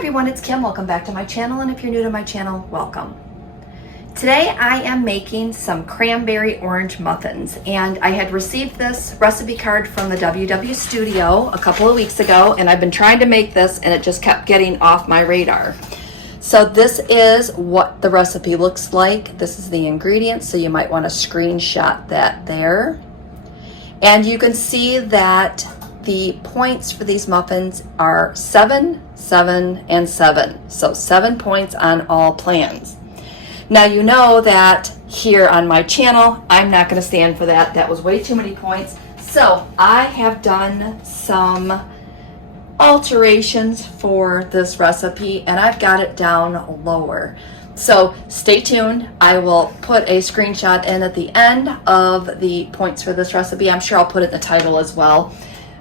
everyone, it's Kim. Welcome back to my channel, and if you're new to my channel, welcome. Today I am making some cranberry-orange muffins, and I had received this recipe card from the WW studio a couple of weeks ago, and I've been trying to make this and it just kept getting off my radar. So this is what the recipe looks like. This is the ingredients, so you might want to screenshot that there. And you can see that the points for these muffins are 7, 7, and 7. So 7 points on all plans. Now you know that here on my channel, I'm not going to stand for that. That was way too many points. So I have done some alterations for this recipe, and I've got it down lower. So stay tuned. I will put a screenshot in at the end of the points for this recipe. I'm sure I'll put it in the title as well.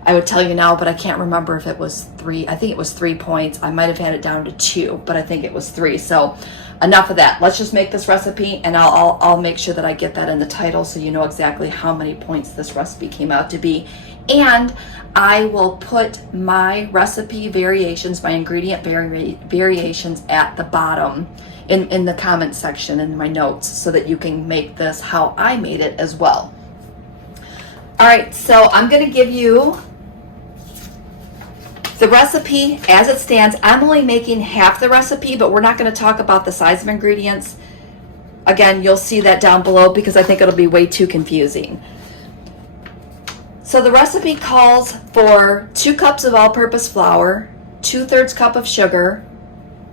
I would tell you now, but I can't remember if it was 3. I think it was 3 points. I might have had it down to 2, but I think it was 3. So enough of that. Let's just make this recipe, and I'll make sure that I get that in the title so you know exactly how many points this recipe came out to be. And I will put my recipe variations, my ingredient variations at the bottom in the comment section in my notes so that you can make this how I made it as well. All right, so I'm going to give you the recipe as it stands. I'm only making half the recipe, but we're not going to talk about the size of ingredients. Again, you'll see that down below because I think it'll be way too confusing. So the recipe calls for 2 cups of all-purpose flour, 2/3 cup of sugar,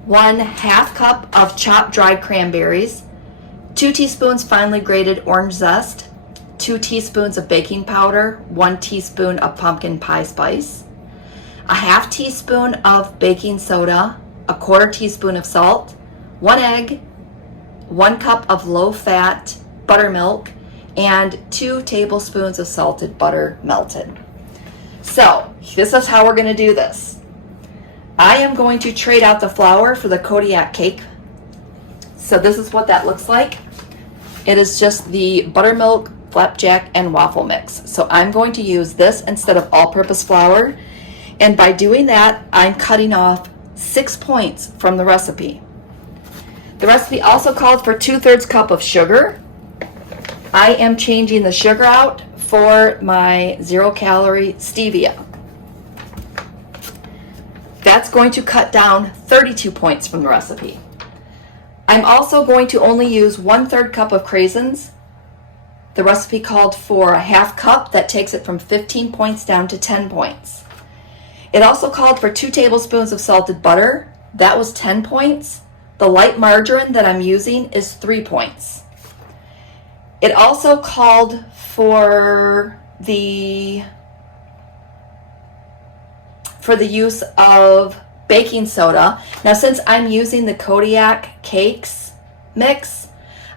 1/2 cup of chopped dried cranberries, 2 teaspoons finely grated orange zest, 2 teaspoons of baking powder, 1 teaspoon of pumpkin pie spice, a 1/2 teaspoon of baking soda, a 1/4 teaspoon of salt, 1 egg, 1 cup of low-fat buttermilk, and 2 tablespoons of salted butter melted. So this is how we're going to do this. I am going to trade out the flour for the Kodiak cake. So this is what that looks like. It is just the buttermilk, flapjack, and waffle mix. So I'm going to use this instead of all-purpose flour. And by doing that, I'm cutting off 6 points from the recipe. The recipe also called for 2/3 cup of sugar. I am changing the sugar out for my 0-calorie stevia. That's going to cut down 32 points from the recipe. I'm also going to only use 1/3 cup of craisins. The recipe called for a 1/2 cup. That takes it from 15 points down to 10 points. It also called for 2 tablespoons of salted butter. That was 10 points. The light margarine that I'm using is 3 points. It also called for the use of baking soda. Now, since I'm using the Kodiak Cakes mix,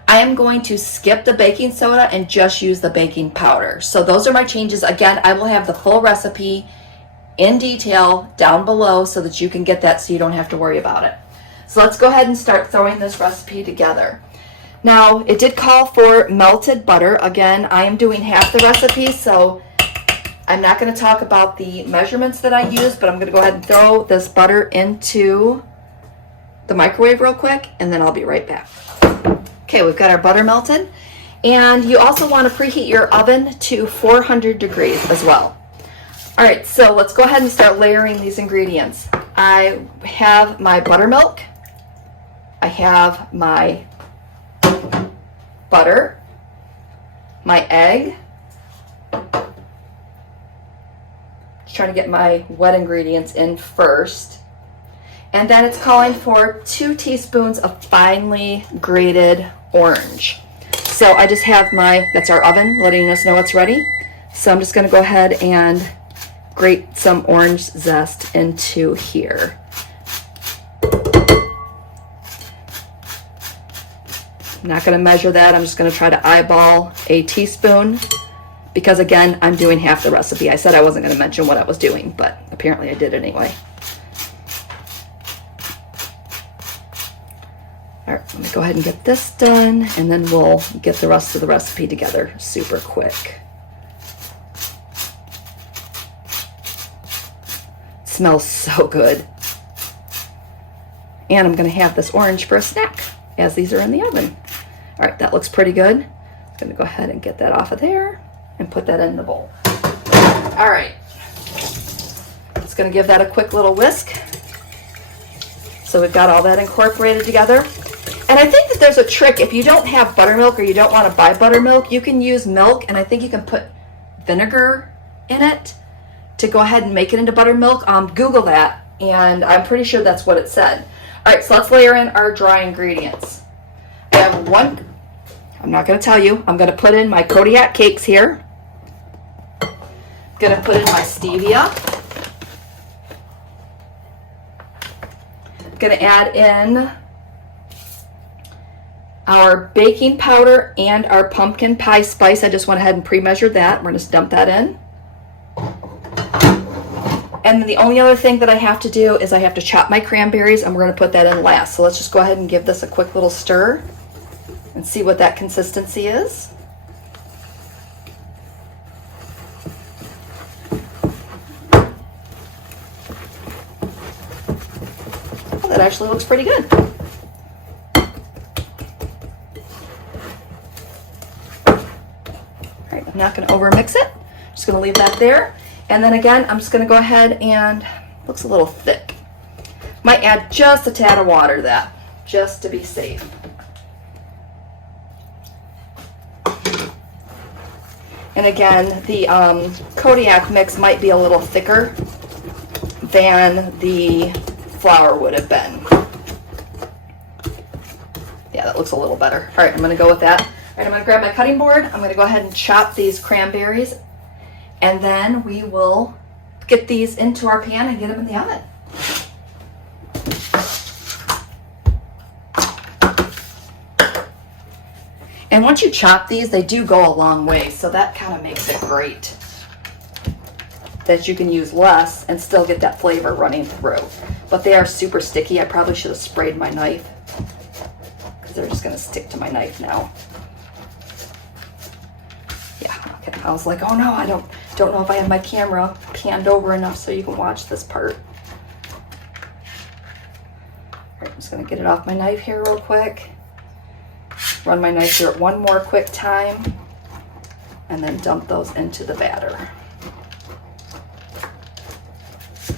I am going to skip the baking soda and just use the baking powder. So those are my changes. Again, I will have the full recipe in detail down below so that you can get that so you don't have to worry about it. So let's go ahead and start throwing this recipe together. Now, it did call for melted butter. Again, I am doing half the recipe, so I'm not going to talk about the measurements that I use, but I'm going to go ahead and throw this butter into the microwave real quick, and then I'll be right back. Okay, we've got our butter melted, and you also want to preheat your oven to 400 degrees as well. All right, so let's go ahead and start layering these ingredients. I have my buttermilk. I have my butter, my egg. Just trying to get my wet ingredients in first. And then it's calling for 2 teaspoons of finely grated orange. So I just have that's our oven letting us know it's ready. So I'm just going to go ahead and grate some orange zest into here. I'm not going to measure that. I'm just going to try to eyeball a teaspoon because, again, I'm doing half the recipe. I said I wasn't going to mention what I was doing, but apparently I did anyway. All right, let me go ahead and get this done, and then we'll get the rest of the recipe together super quick. It smells so good. And I'm gonna have this orange for a snack as these are in the oven. All right, that looks pretty good. I'm gonna go ahead and get that off of there and put that in the bowl. All right, just gonna give that a quick little whisk. So we've got all that incorporated together. And I think that there's a trick. If you don't have buttermilk or you don't want to buy buttermilk, you can use milk, and I think you can put vinegar in it to go ahead and make it into buttermilk. Google that, and I'm pretty sure that's what it said. All right, so let's layer in our dry ingredients. I have one, I'm not going to tell you, I'm going to put in my Kodiak Cakes here. I'm going to put in my Stevia. I'm going to add in our baking powder and our pumpkin pie spice. I just went ahead and pre-measured that. We're going to just dump that in. And the only other thing that I have to do is I have to chop my cranberries, and we're going to put that in last. So let's just go ahead and give this a quick little stir and see what that consistency is. Oh, that actually looks pretty good. I'm not going to over mix it. I'm just going to leave that there. And then again, I'm just going to go ahead and, looks a little thick. Might add just a tad of water to that, just to be safe. And again, the Kodiak mix might be a little thicker than the flour would have been. Yeah, that looks a little better. All right, I'm going to go with that. All right, I'm going to grab my cutting board. I'm going to go ahead and chop these cranberries, and then we will get these into our pan and get them in the oven. And once you chop these, they do go a long way, so that kind of makes it great that you can use less and still get that flavor running through. But they are super sticky. I probably should have sprayed my knife because they're just going to stick to my knife now. Yeah, okay. I was like, oh no, I don't know if I have my camera panned over enough so you can watch this part. All right, I'm just going to get it off my knife here real quick. Run my knife through it one more quick time, and then dump those into the batter.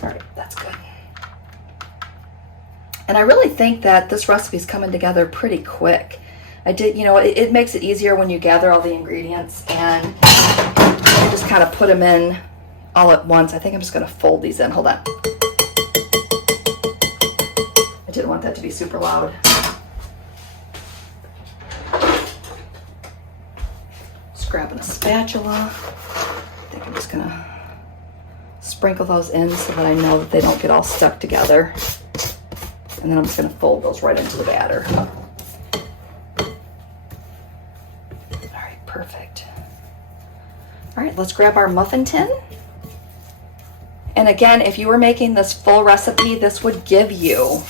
All right, that's good. And I really think that this recipe is coming together pretty quick. It makes it easier when you gather all the ingredients and you just kind of put them in all at once. I think I'm just going to fold these in. Hold on. I didn't want that to be super loud. Grabbing a spatula. I think I'm just gonna sprinkle those in so that I know that they don't get all stuck together. And then I'm just gonna fold those right into the batter. All right, perfect. All right, let's grab our muffin tin. And again, if you were making this full recipe, this would give you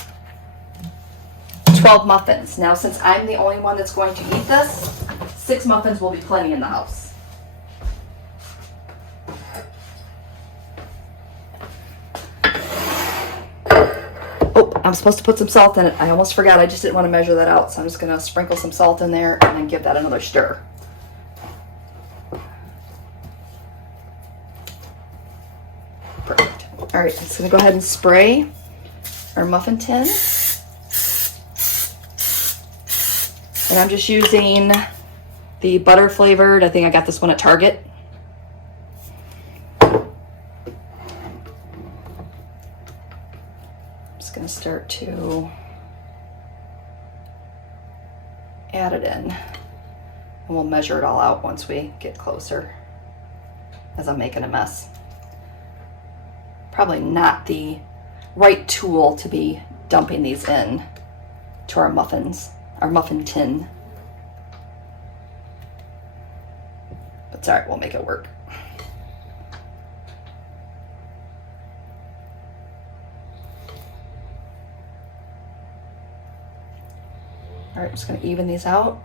12 muffins. Now, since I'm the only one that's going to eat this, 6 muffins will be plenty in the house. Oh, I'm supposed to put some salt in it. I almost forgot. I just didn't want to measure that out. So I'm just going to sprinkle some salt in there and then give that another stir. Perfect. All right, I'm just going to go ahead and spray our muffin tin. And I'm just using the butter flavored. I think I got this one at Target. I'm just going to start to add it in. And we'll measure it all out once we get closer, as I'm making a mess. Probably not the right tool to be dumping these in to our muffins, our muffin tin. It's all right, we'll make it work. All right, I'm just gonna even these out.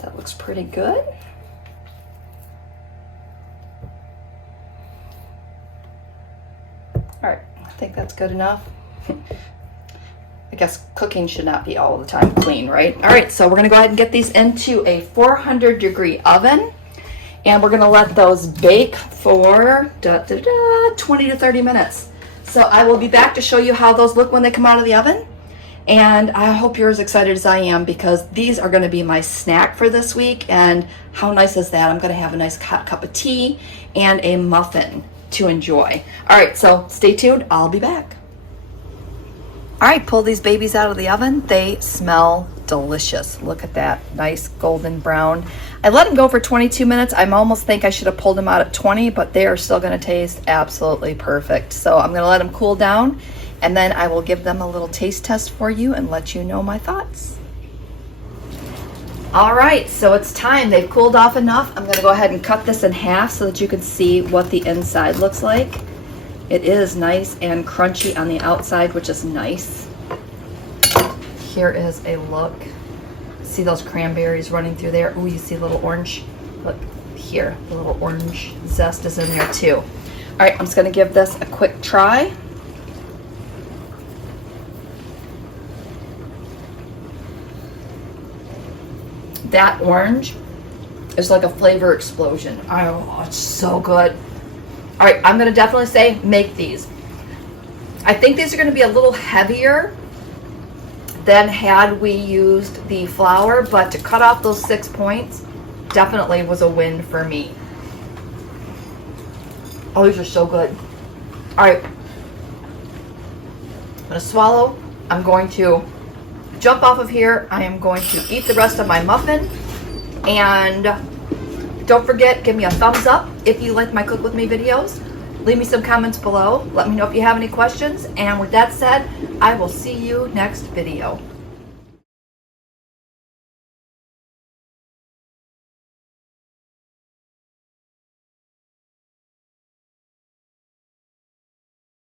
That looks pretty good. All right, I think that's good enough. I guess cooking should not be all the time clean, right? All right, so we're gonna go ahead and get these into a 400-degree oven, and we're gonna let those bake for 20 to 30 minutes. So I will be back to show you how those look when they come out of the oven. And I hope you're as excited as I am, because these are gonna be my snack for this week. And how nice is that? I'm gonna have a nice hot cup of tea and a muffin to enjoy. All right, so stay tuned, I'll be back. All right, pull these babies out of the oven. They smell delicious. Look at that, nice golden brown. I let them go for 22 minutes. I almost think I should have pulled them out at 20, but they are still gonna taste absolutely perfect. So I'm gonna let them cool down, and then I will give them a little taste test for you and let you know my thoughts. All right, so it's time. They've cooled off enough. I'm gonna go ahead and cut this in half so that you can see what the inside looks like. It is nice and crunchy on the outside, which is nice. Here is a look. See those cranberries running through there? Oh, you see a little orange? Look here, a little orange zest is in there too. All right, I'm just gonna give this a quick try. That orange is like a flavor explosion. Oh, it's so good. All right, I'm gonna definitely say make these. I think these are gonna be a little heavier than had we used the flour, but to cut off those 6 points definitely was a win for me. Oh, these are so good. All right, I'm gonna swallow. I'm going to jump off of here. I am going to eat the rest of my muffin, and don't forget, give me a thumbs up if you like my Cook With Me videos. Leave me some comments below. Let me know if you have any questions. And with that said, I will see you next video.